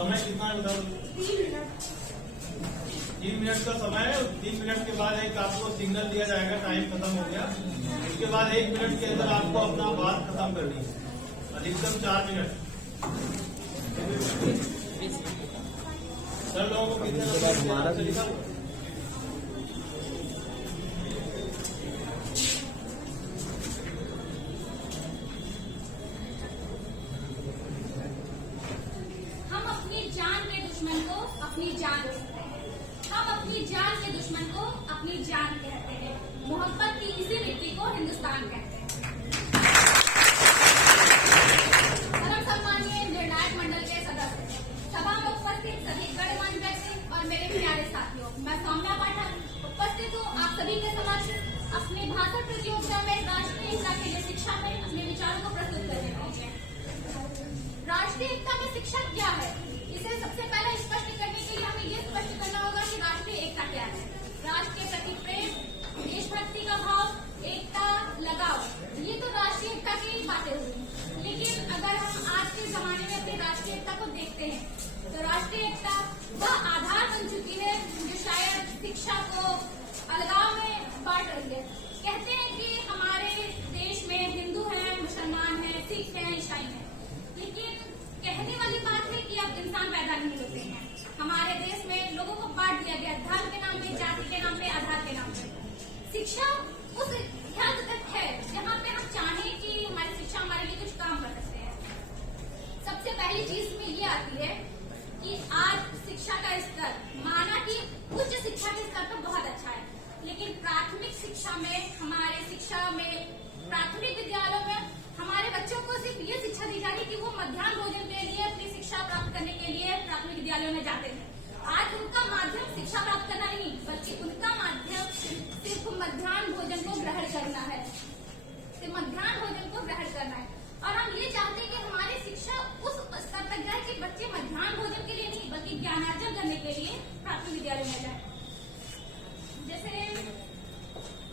समय कितना है बता दो? 3 मिनट का समय है। 3 मिनट के बाद एक आपको सिग्नल दिया जाएगा, टाइम खत्म हो गया। उसके बाद 1 मिनट के अंदर आपको अपना बात खत्म करनी है, अधिकतम 4 मिनट। सर लोगों को कितने लिखा? अपनी जान कहते हैं। मोहब्बत की इसी मिट्टी को हिंदुस्तान कहते हैं। परम सम्मानीय निर्णायक मंडल के सदस्य, सभा में उपस्थित सभी गणमान्य व्यक्ति और मेरे प्यारे साथियों, मैं सौम्या पाठक उपस्थित हूँ आप सभी के समक्ष अपने भाषण प्रतियोगिता में राष्ट्रीय एकता के लिए शिक्षा में अपने विचारों को प्रस्तुत करने के लिए। राष्ट्रीय एकता में शिक्षा क्या है, इसे सबसे पहले स्पष्ट करने के लिए हमें ये स्पष्ट करना होगा कि राष्ट्रीय एकता क्या है। राष्ट्र के प्रति प्रेम, देशभक्ति का भाव, एकता, लगाव, ये तो राष्ट्रीय एकता की बातें हुई। लेकिन अगर हम आज के जमाने में अपनी राष्ट्रीय एकता को देखते हैं तो राष्ट्रीय एकता वह आधार बन चुकी है जो शायद शिक्षा को अलगाव में बांट रही है। कहते हैं कि हमारे देश में हिंदू हैं, मुसलमान हैं, सिख हैं, ईसाई हैं, लेकिन कहने वाली बात है कि अब इंसान पैदा नहीं होते हैं। हमारे देश में लोगों को बांट दिया गया, धर्म के नाम पे, जाति के नाम पे, आधार के नाम पे। शिक्षा उस हद तक है जहाँ पे हम चाहें कि हमारी शिक्षा हमारे लिए कुछ काम कर सकते हैं। सबसे पहली चीज में ये आती है कि आज शिक्षा का स्तर, माना कि उच्च शिक्षा के स्तर पर बहुत अच्छा है, लेकिन प्राथमिक शिक्षा में, हमारे शिक्षा में, प्राथमिक विद्यालयों में हमारे बच्चों को सिर्फ ये शिक्षा दी जा रही कि वो मध्याह्न भोजन के लिए अपनी शिक्षा प्राप्त करने के लिए प्राथमिक विद्यालयों में जाते हैं। आज उनका माध्यम शिक्षा प्राप्त करना नहीं, बल्कि उनका माध्यम सिर्फ मध्याह्न भोजन को ग्रहण करना है, सिर्फ मध्याह्न भोजन को ग्रहण करना है। और हम ये चाहते हैं कि हमारी शिक्षा उस स्तर तक जाए कि बच्चे मध्याह्न भोजन के लिए नहीं बल्कि ज्ञानार्जन करने के लिए प्राथमिक विद्यालय में जाए। जैसे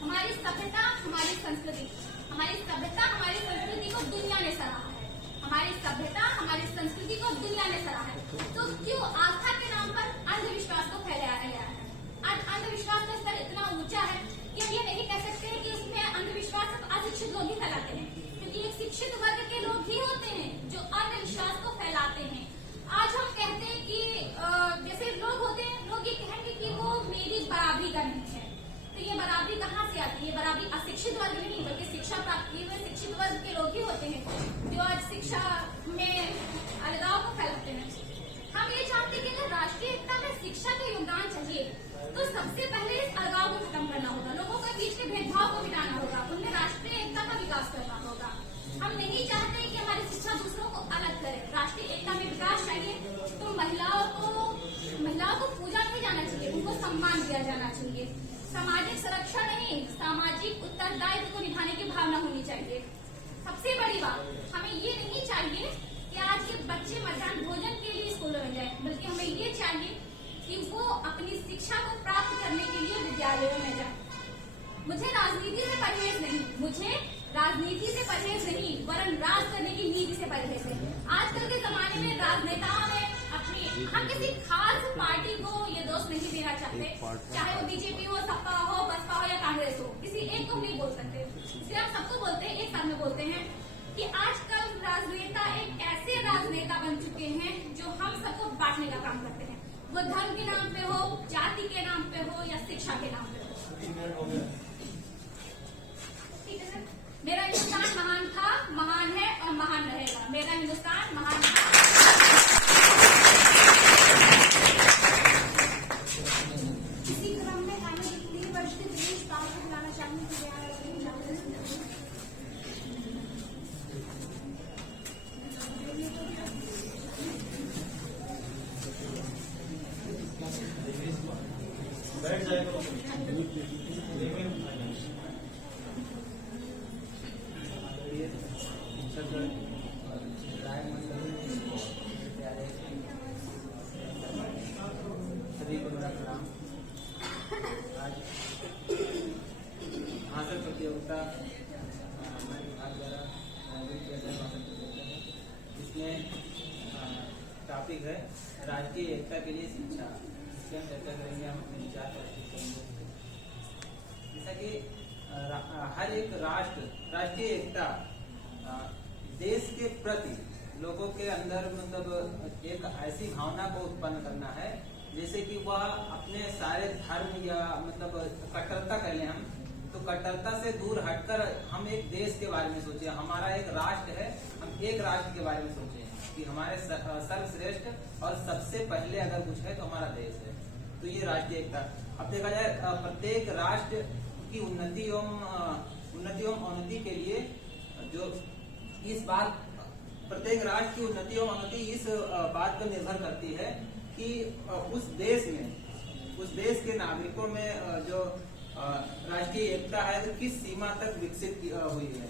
हमारी सभ्यता, हमारी संस्कृति, हमारी सभ्यता, हमारी संस्कृति को दुनिया ने सराहा है। हमारी सभ्यता, हमारी संस्कृति को दुनिया ने सराहा है, तो क्यों आस्था के नाम पर अंधविश्वास को फैलाया गया है? आज अंधविश्वास का स्तर इतना ऊंचा है कि हम ये नहीं कह सकते हैं कि उसमें अंधविश्वास सिर्फ अशिक्षित लोग ही फैलाते हैं, क्योंकि एक शिक्षित वर्ग के लोग ही होते हैं जो अंधविश्वास को फैलाते हैं। आज हम कहते हैं कि जैसे लोग होते हैं, लोग ये कहेंगे कि वो मेरी बराबरी का नहीं है, तो ये बराबरी कहाँ से आती है? बराबरी अशिक्षित वर्ग नहीं बल्कि शिक्षा प्राप्त किए हुए शिक्षित वर्ग के लोग ही होते हैं जो आज शिक्षा में अलगाव को फैलाते हैं। हम ये चाहते हैं कि अगर राष्ट्रीय एकता में शिक्षा का योगदान चाहिए तो सबसे पहले इस अलगाव को खत्म करना होगा, लोगों के बीच के भेदभाव को मिटाना होगा, उनमें राष्ट्रीय एकता का विकास करना होगा। हम नहीं चाहते कि हमारी शिक्षा दूसरों को अलग करे। राष्ट्रीय एकता में विकास चाहिए तो महिलाओं को पूजा नहीं जाना चाहिए, उनको सम्मान दिया जाना चाहिए। सामाजिक सुरक्षा नहीं, सामाजिक उत्तरदायित्व को निभाने की भावना होनी चाहिए। सबसे बड़ी बात, हमें ये नहीं चाहिए कि आज के बच्चे मध्याह्न भोजन के लिए स्कूलों में जाए, बल्कि हमें ये चाहिए कि वो अपनी शिक्षा को प्राप्त करने के लिए विद्यालयों में जाए। मुझे राजनीति से परहेज नहीं, वरन राज करने की नीति से परहेज है। आजकल के जमाने में राजनेताओं ने हम किसी खास पार्टी को ये दोष नहीं देना चाहते, चाहे वो बीजेपी हो, सपा हो, बसपा हो या कांग्रेस हो, किसी एक को नहीं बोल सकते। इसलिए हम सबको बोलते हैं, एक साथ में बोलते हैं कि आजकल राजनेता एक ऐसे राजनेता बन चुके हैं जो हम सबको बांटने का काम करते हैं, वो धर्म के नाम पे हो, जाति के नाम पे हो या शिक्षा के नाम पे हो। ठीक है सर, मेरा हिंदुस्तान महान था, महान है और महान रहेगा। मेरा हिंदुस्तान महान था। इसी क्रम में आने 3 वर्ष के देश पावर को बुलाना चाहूंगी। बैठ जाएगा सभी को मेरा प्रणाम। आज भाषण प्रतियोगिता हमारे विभाग द्वारा आयोजित किया गया भाषण प्रतियोगिता है, इसमें टॉपिक है राष्ट्रीय एकता के लिए शिक्षा। इसके हम चर्चा करेंगे, हम अपने विचार प्रस्तुत करेंगे। जैसा कि हर एक राष्ट्रीय एकता देश के प्रति लोगों के अंदर मतलब एक ऐसी भावना को उत्पन्न करना है जैसे कि वह अपने सारे धर्म या मतलब कट्टरता कर ले हम, तो कट्टरता से दूर हटकर हम एक देश के बारे में सोचें। हमारा एक राष्ट्र है, हम एक राष्ट्र के बारे में सोचें कि हमारे सर्वश्रेष्ठ और सबसे पहले अगर कुछ है तो हमारा देश है। तो ये राष्ट्रीय एकता। अब देखा जाए प्रत्येक राष्ट्र की उन्नति एवं अवनति के लिए जो इस बात प्रत्येक राष्ट्र की उन्नति एवं अवनति इस बात पर निर्भर करती है कि उस देश के नागरिकों में जो राष्ट्रीय एकता है तो किस सीमा तक विकसित हुई है।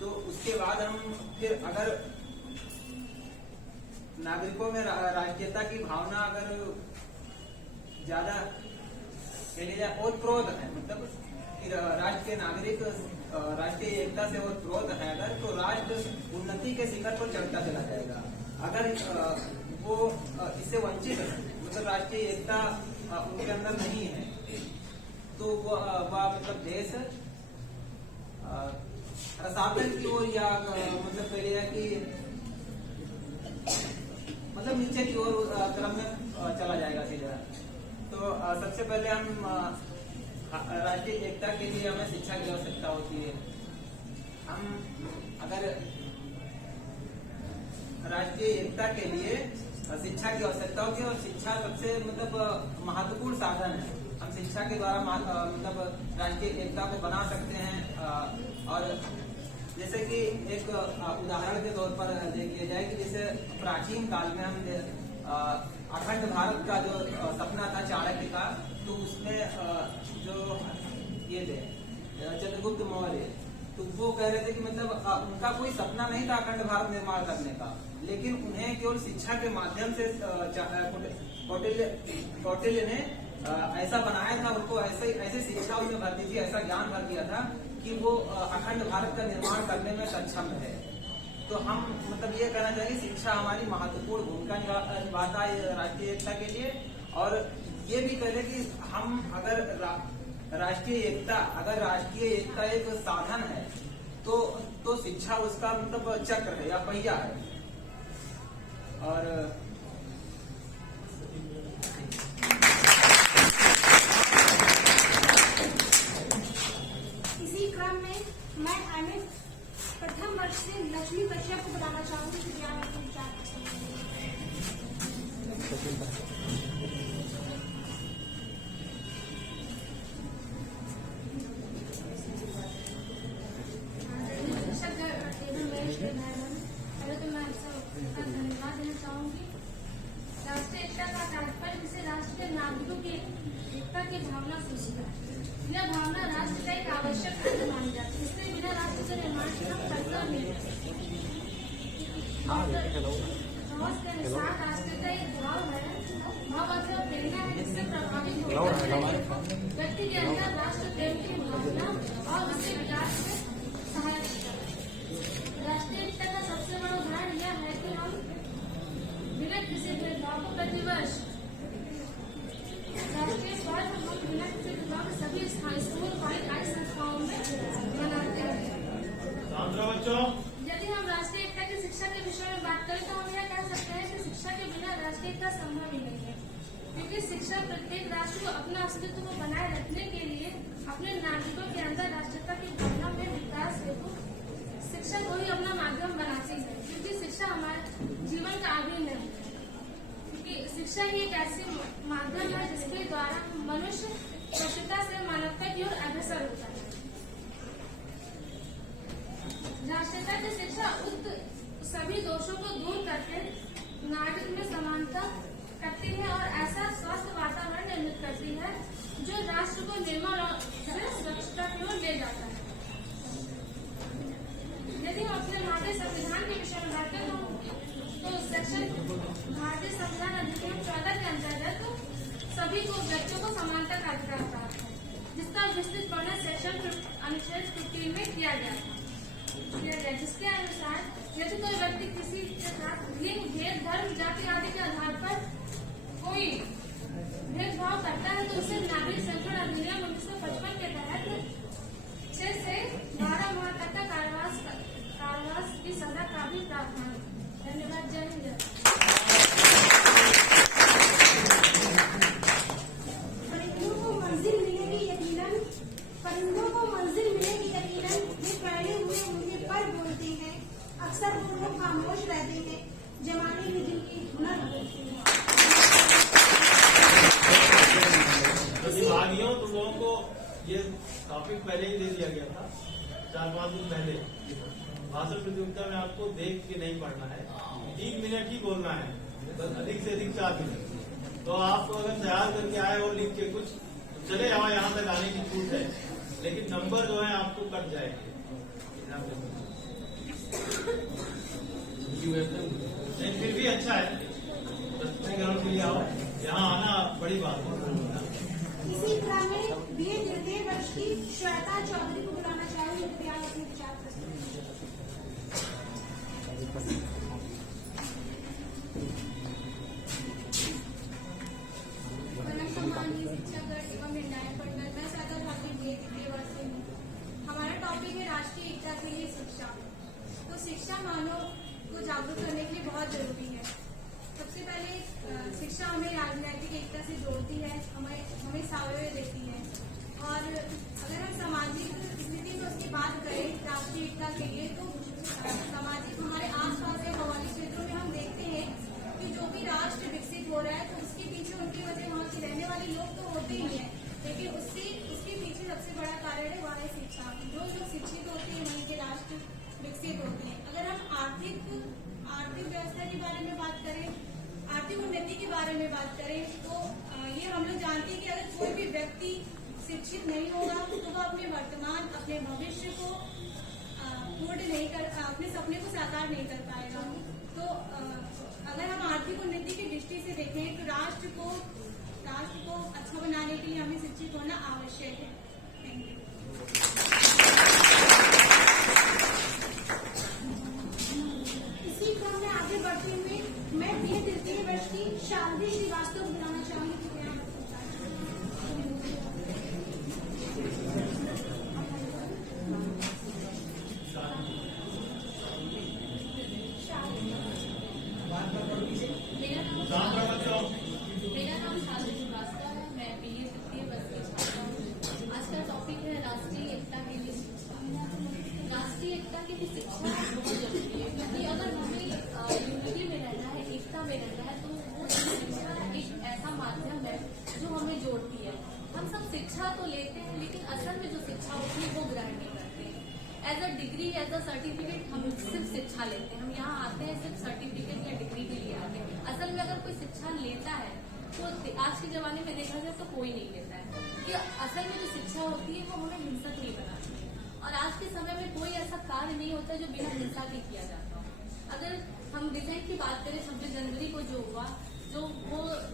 तो उसके बाद हम फिर अगर नागरिकों में राष्ट्रीयता की भावना अगर ज्यादा ओतप्रोत है, मतलब राष्ट्र के नागरिक राष्ट्रीय एकता से ओतप्रोत है अगर, तो राष्ट्र उन्नति के शिखर पर चढ़ता चला जाएगा। अगर वो इससे वंचित है, मतलब राष्ट्रीय एकता उनके अंदर नहीं है, तो वह मतलब देश रसातल की ओर या मतलब पहले है कि मतलब नीचे की ओर क्रम में चला जाएगा सीधा। तो सबसे पहले हम राष्ट्रीय एकता के लिए हमें शिक्षा की आवश्यकता होती है। हम अगर राष्ट्रीय एकता के लिए शिक्षा की आवश्यकता होती है और शिक्षा सबसे मतलब महत्वपूर्ण साधन है। हम शिक्षा के द्वारा मतलब राष्ट्रीय एकता को बना सकते हैं। और जैसे कि एक उदाहरण के तौर पर देख लिया जाए कि जैसे प्राचीन काल में हम अखंड भारत का जो सपना था चाणक्य का, तो उसमें जो ये थे चंद्रगुप्त मौर्य, तो वो कह रहे थे कि मतलब उनका कोई सपना नहीं था अखंड भारत निर्माण करने का, लेकिन उन्हें केवल शिक्षा के माध्यम से कौटिल्य ने ऐसा बनाया था, उनको ऐसे शिक्षा उन्हें भर दी थी, ऐसा ज्ञान भर दिया था कि वो अखंड भारत का निर्माण करने में सक्षम है। तो हम मतलब ये कहना चाहेंगे शिक्षा हमारी महत्वपूर्ण भूमिका निभाता है राष्ट्रीय एकता के लिए। और ये भी कह लें कि हम अगर राष्ट्रीय एकता एक साधन है तो शिक्षा उसका मतलब चक्र है या पहिया है। और इसी क्रम में मैं एमए प्रथम वर्ष से लक्ष्मी कश्यप को बताना चाहूंगी कि क्या है विचार। पहले तो मैं सबका धन्यवाद देना चाहूंगी। राष्ट्रीय एकता का तात्पर्य जिसे राष्ट्र के नागरिकों की एकता की भावना सूचता है। यह भावना राष्ट्र का एक आवश्यक अंग मानी जाती है। इससे बिना राष्ट्र के निर्माण की हम कल्पना नहीं कर सकते। के अनुसार राष्ट्र का एक भाव है, भाव अथवा प्रेरणा है जिससे प्रभावित होकर व्यक्ति के अंदर राष्ट्र प्रेम की भावना और उसके विकास में सहायक है। राष्ट्रीय एकता का सबसे बड़ा उदाहरण यह है कि हम बिना किसी भेदभाव को प्रतिवर्ष राष्ट्रीय पर्व हम बिना किसी भेदभाव सभी स्कूल कॉलेज आदि संस्थाओं में मनाते हैं। यदि हम राष्ट्रीय एकता की शिक्षा के विषय में बात करें तो हम यह कह सकते हैं कि शिक्षा के बिना राष्ट्रीय एकता संभव ही नहीं है, क्योंकि शिक्षा प्रत्येक राष्ट्र को अपना अस्तित्व को बनाए रखने के लिए अपने नागरिकों के अंदर राष्ट्रीयता की भावना में विकास हेतु शिक्षा को ही अपना माध्यम बनाती है। क्योंकि शिक्षा हमारे जीवन का अभिन्न है, क्योंकि शिक्षा ही एक ऐसी माध्यम है जिसके द्वारा मनुष्य स्वच्छता से मानवता की ओर अग्रसर होता है। राष्ट्रीयता की शिक्षा सभी दोषों को दूर करके नागरिक में समानता करती है और ऐसा स्वस्थ वातावरण निर्मित करती है जो राष्ट्र को निर्मल और स्वच्छता की ओर ले जाता है। यदि हम अपने भारतीय संविधान के विषय में बात करें तो सेक्शन भारतीय संविधान अधिनियम 14 के अंतर्गत सभी को व्यक्तियों को समानता का अधिकार प्राप्त है, जिसका विस्तृत वर्णन सेक्शन अनुच्छेद 15 में किया गया था। इसके अनुसार यदि कोई व्यक्ति किसी के साथ लिंग भेद धर्म जाति आदि के आधार पर कोई भेदभाव करता है तो उसे नागरिक संरक्षण अधिनियम 1955 के तहत 6 से 12 माह तक का कारावास की सजा का भी प्रावधान है। धन्यवाद। जय हिंद। परिंदों को मंजिल मिलेगी यकीनन, परिंदों को मंजिल मिलेगी यकीनन, वे पहले हुए उनके पर बोलते हैं, अक्सर वो लोग खामोश रहते हैं, जमाने में जिनकी हुनर होती है। प्रतिभागियों तुम लोगों को ये टॉपिक पहले ही दे दिया गया था 4-5 दिन पहले। भाषण प्रतियोगिता में आपको देख के नहीं पढ़ना है, 3 मिनट ही बोलना है, बस अधिक से अधिक 4 मिनट। तो आप अगर तैयार करके आए और लिख के कुछ तो चले जाओ, यहाँ तक आने की छूट है, लेकिन नंबर जो है आपको कट जाएंगे। नहीं फिर भी अच्छा है, घरों के लिए आओ, यहाँ आना बड़ी बात है। इसी क्रम में BA तृतीय वर्ष की श्वेता चौधरी को बुलाना चाहेंगे, कृपया अपने विचार प्रस्तुत करें। सम्मानीय शिक्षागण एवं निर्णायक मंडल, मैं श्वेता चौधरी BA तृतीय वर्ष से हूँ। हमारा टॉपिक है राष्ट्रीय एकता के लिए शिक्षा। तो शिक्षा मानव को जागरूक करने के लिए बहुत जरूरी है। सबसे पहले शिक्षा हमें राजनीतिक एकता से जोड़ती है, हमें सावयव देती है। और अगर हम सामाजिक स्थिति में उसकी बात करें राष्ट्रीय एकता के लिए, तो सामाजिक हमारे आसपास के भौगोलिक क्षेत्रों में हम देखते हैं कि जो भी राष्ट्र विकसित हो रहा है तो उसके पीछे उनकी वजह वहाँ के रहने वाले लोग तो होते ही हैं, लेकिन उसके पीछे सबसे बड़ा कारण है वह है शिक्षा। जो लोग शिक्षित होते हैं वहीं के राष्ट्र विकसित होते हैं। अगर हम आर्थिक व्यवस्था के बारे में बात करें, आर्थिक उन्नति के बारे में बात करें, तो ये हम लोग जानते हैं कि अगर कोई भी व्यक्ति शिक्षित नहीं होगा तो वह अपने वर्तमान अपने भविष्य को पूर्ण नहीं कर, अपने सपने को साकार नहीं कर पाएगा। तो अगर हम आर्थिक उन्नति की दृष्टि से देखें तो राष्ट्र को अच्छा बनाने के लिए हमें शिक्षित होना आवश्यक है। Thank you. इसी क्रम में आगे बढ़ते हुए मैं BA तृतीय वर्ष की शालिनी श्रीवास्तव को बुलाना चाहूंगी, कृपया अपने विचार मेरा नाम शालिनी श्रीवास्तव है। मैं BA तृतीय वर्ष की छात्रा हूँ। आज का टॉपिक है राष्ट्रीय एकता के लिए शिक्षा। राष्ट्रीय एकता के लिए शिक्षा बहुत जरूरी है, क्योंकि अगर हमें यूनिटी में रहना है, एकता में रहना है, तो वो शिक्षा एक ऐसा माध्यम है जो हमें जोड़ती है। हम सब शिक्षा तो लेते हैं, लेकिन असल में जो शिक्षा होती है वो ग्रहण नहीं करते हैं। As a degree, as a certificate हम सिर्फ शिक्षा लेते हैं। हम यहाँ आते हैं सिर्फ सर्टिफिकेट या डिग्री के लिए आते हैं। असल में अगर कोई शिक्षा लेता है तो आज के जमाने में देखा जाए तो कोई नहीं लेता है, कि असल में जो शिक्षा होती है वो हमें हिंसक नहीं बनाती है। और आज के समय में कोई ऐसा कार्य नहीं होता जो बिना हिंसा के किया जाता हो। अगर हम डिजाइन की बात करें, 26 जनवरी को जो हुआ, जो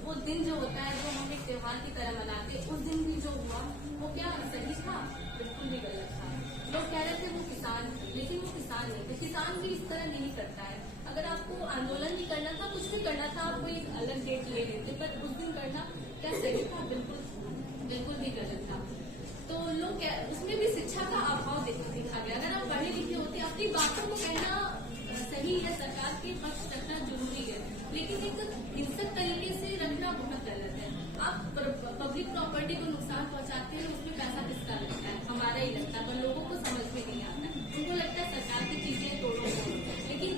वो दिन जो होता है जो हम एक त्योहार की तरह मनाते हैं, उस दिन भी जो हुआ वो क्या सही था? बिल्कुल भी गलत था। लोग कह रहे थे वो किसान, लेकिन वो किसान नहीं थे। किसान भी इस तरह नहीं करता है। अगर आपको आंदोलन भी करना था, कुछ भी करना था, आपको एक अलग डेट ले लेते, पर उस दिन करना क्या सही था? बिल्कुल भी गलत था। तो लोग उसमें भी शिक्षा का अभाव देखा गया। अगर आप पढ़े लिखे होते, अपनी बातों को कहना सही है, सरकार के पक्ष रखना जरूरी है, लेकिन एक हिंसक तरीके से रखना बहुत गलत है। आप पब्लिक प्रॉपर्टी को नुकसान पहुंचाते हैं, उसमें पैसा किसका लगता है? हमारा ही लगता है, पर लोगों को समझ में नहीं आता है। उनको लगता है सरकार की चीजें तोड़ो, लेकिन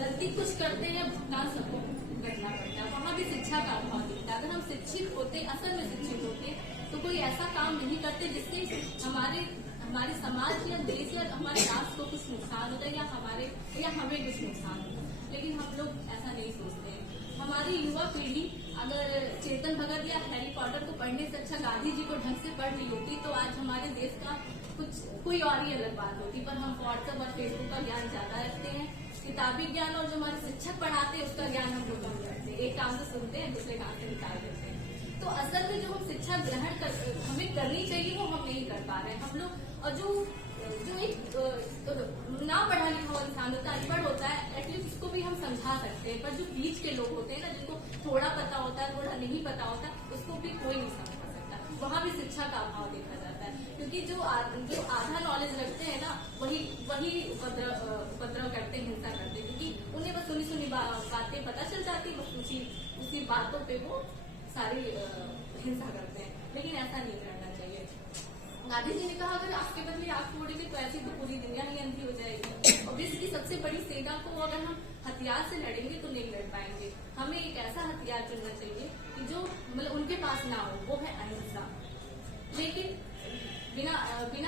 गलती कुछ करते हैं, भुगतान सबको करना पड़ता है। वहाँ भी शिक्षा का अभाव दिखता है। अगर हम शिक्षित होते, असल में शिक्षित होते, तो कोई ऐसा काम नहीं करते जिससे हमारे समाज या देश या हमारे राष्ट्र को कुछ नुकसान होता है, या हमें कुछ नुकसान होता है। लेकिन हम लोग ऐसा नहीं सोचते हैं। हमारी युवा पीढ़ी अगर चेतन भगत या हैरी पॉटर को पढ़ने से अच्छा गांधी जी को ढंग से पढ़ ली होती, तो आज हमारे देश का कोई और ही अलग बात होती। पर हम व्हाट्सएप और फेसबुक का ज्ञान ज्यादा रखते हैं, किताबी ज्ञान और जो हमारे शिक्षक पढ़ाते हैं उसका ज्ञान हम लोग कम रखते हैं। एक काम से सुनते हैं, दूसरे काम से निकाल देते हैं। तो असल में जो हम शिक्षा ग्रहण हमें करनी चाहिए वो हम नहीं कर पा रहे हैं हम लोग। और जो जो एक ना पढ़ा लिखा हुआ इंसान होता है, अनपढ़ होता है, एटलीस्ट उसको भी हम समझा सकते हैं। पर जो बीच के लोग होते हैं ना, जिनको थोड़ा पता होता है, थोड़ा नहीं पता होता, उसको भी कोई नहीं समझा सकता। वहाँ भी शिक्षा का अभाव देखा जाता है, क्योंकि जो आधा नॉलेज रखते हैं ना, वही उपद्रव करते हैं, हिंसा करते हैं, क्योंकि उन्हें बस सुनी बातें पता चल जाती, बस उसी बातों पे वो सारी हिंसा करते हैं। लेकिन ऐसा नहीं करना चाहिए। गांधी जी ने कहा, अगर आपके बदले आप छोड़ेंगे तो ऐसी तो पूरी दुनिया ही अंधी हो जाएगी। और विश्व की सबसे बड़ी सेना को अगर हम हथियार से लड़ेंगे तो नहीं लड़ पाएंगे। हमें एक ऐसा हथियार चुनना चाहिए कि जो मतलब उनके पास ना हो, वो है अहिंसा। लेकिन बिना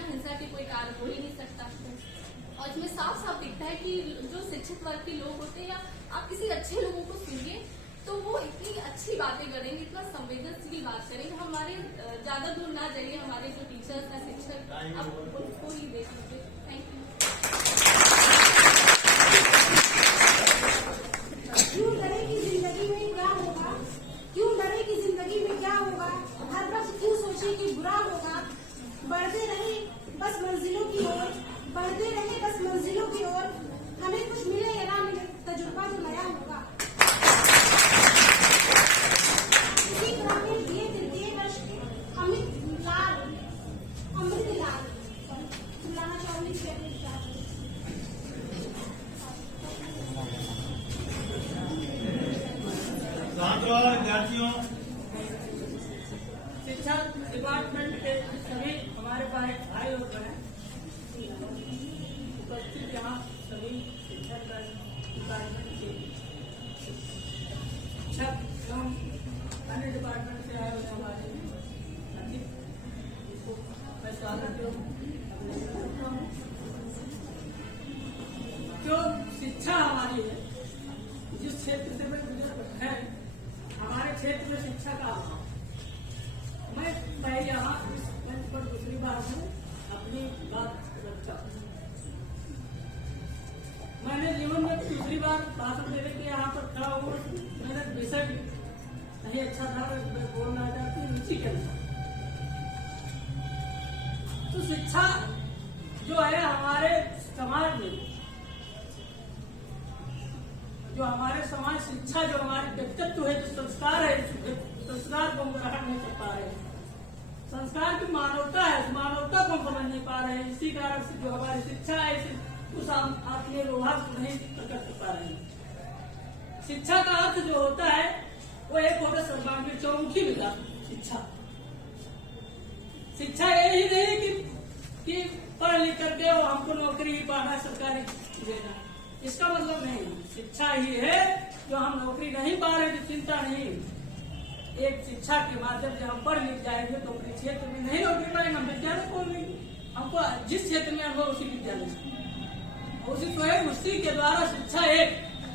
हिंसा के कोई कार्य हो ही नहीं सकता। और इसमें साफ साफ दिखता है कि जो शिक्षित वर्ग के लोग होते हैं, या आप किसी अच्छे लोगों को सुनिए तो वो इतनी अच्छी बातें करेंगे, इतना संवेदनशील बात करेंगे। हमारे ज्यादा दूर ना जाइए, हमारे जो टीचर्स हैं, शिक्षक, आप उनको ही देख लीजिए। Thank you. क्यों डरे की जिंदगी में क्या होगा, क्यों डरे की जिंदगी में क्या होगा, हर वक्त क्यों सोचे कि बुरा होगा। बढ़ते रहे बस मंजिलों की ओर, बढ़ते रहे बस मंजिलों की ओर, हमें कुछ मिले या ना मिले, तजुर्बा तो नया होगा। इसी क्रम में ये तृतीय वर्ष के अमृत लाल बुलाना चाहूंगी कि अपने विचार छात्रों और विद्यार्थियों, शिक्षा डिपार्टमेंट के सभी हमारे भाई और बहन उपस्थित यहाँ सभी शिक्षा डिपार्टमेंट के शिक्षक एवं अन्य डिपार्टमेंट से आए हुए हमारे साथी, जिसको मैं स्वागत एवं अभिनंदन करता हूँ। जो शिक्षा हमारी है, जिस क्षेत्र से मैं गुजर है, हमारे क्षेत्र में शिक्षा का अभाव। मैं यहाँ इस मंच पर दूसरी बार में अपनी बात रखता हूँ। मैंने जीवन में दूसरी बार भाषण देने के यहाँ पर खड़ा हुआ, मेरा विषय भी नहीं अच्छा था, मैं बोलना चाहती हूँ इसी के अनुसार। तो शिक्षा जो है हमारे समाज में, जो हमारे समाज शिक्षा, जो हमारे व्यक्तित्व है, जो संस्कार है, संस्कार को हम ग्रहण नहीं कर पा रहे हैं। संस्कार की मानवता है, उस मानवता को हम समझ नहीं पा रहे हैं। इसी कारण से जो हमारी शिक्षा है, उस आत्मीय विभाग को नहीं प्रकट कर पा रहे हैं। शिक्षा का अर्थ जो होता है वो एक होता सर्वांगीण चौमुखी विकास। शिक्षा यही नहीं कि पढ़ लिख करके वो हमको नौकरी पाना, सरकारी देना, इसका मतलब नहीं। शिक्षा ही है जो हम नौकरी नहीं पा रहे तो चिंता नहीं। एक शिक्षा के माध्यम से हम पढ़ लिख जाएंगे तो अपने क्षेत्र में नहीं नौकरी पाएंगे, हम विद्यालय खोलेंगे। हमको जिस क्षेत्र में अनुभव उसी विद्यालय से, उसी स्वयं उसी के द्वारा शिक्षा एक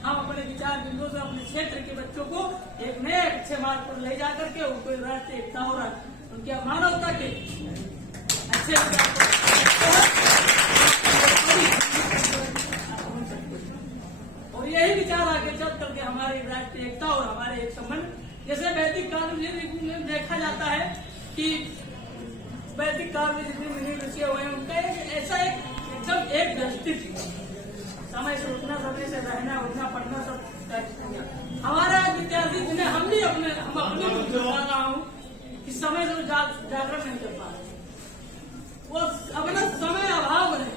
हम अपने विचार बिंदु से अपने क्षेत्र के बच्चों को एक नए अच्छे मार्ग पर ले जा करके उनको राष्ट्रीय एकता और उनके मानवता के अच्छे और यही विचार आगे चल करके हमारी राष्ट्रीय एकता और हमारे एक संबंध, जैसे वैदिक काल में देखा जाता है कि वैदिक काल में जितने मुनि ऋषि हुए हैं उनका ऐसा एकदम एक व्यवस्थित समय से उठना, समय से रहना, उठना, पढ़ना सब। हमारा विद्यार्थी जिन्हें हम अपने बता रहा हूँ कि समय से जागरण नहीं कर पा रहे, वो अपना समय अभाव रहे।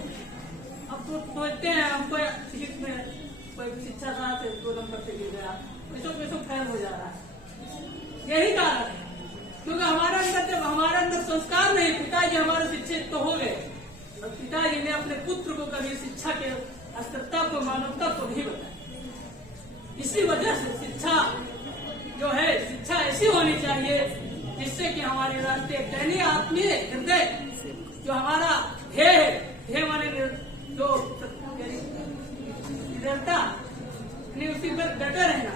अब तो सोचते हैं हमको में कोई शिक्षा साथ 2 नंबर से गिर गया, वैसा फैल हो जा रहा है। यही कारण है क्योंकि हमारे अंदर संस्कार नहीं। पिताजी हमारे शिक्षित तो हो गए और पिताजी ने अपने पुत्र को कभी शिक्षा के अस्तित्व को, मानवता को नहीं बताया। इसी वजह से शिक्षा जो है, शिक्षा ऐसी होनी चाहिए जिससे कि हमारे राष्ट्रीय दैनीय आत्मीय हृदय जो हमारा ध्येय माने जो निरंतरता उसी पर डटे रहना।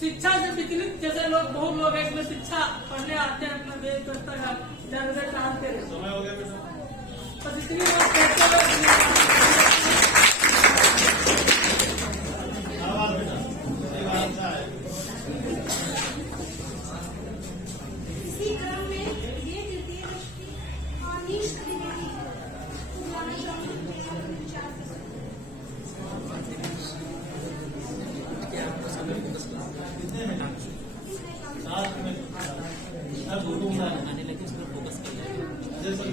शिक्षा से विचलित जैसे लोग, बहुत लोग हैं इसमें शिक्षा पढ़ने आते हैं, अपना वेद पुस्तक टालते रहते। समय हो गया बेटा, बस इतनी बात कहते हुए आवाज बेटा, एक अच्छा है। इसी क्रम में ये तृतीय वर्ष की अनिष्ट कितने में 7 में अब हुकुम आने लगे उस पर फोकस कर अजय सर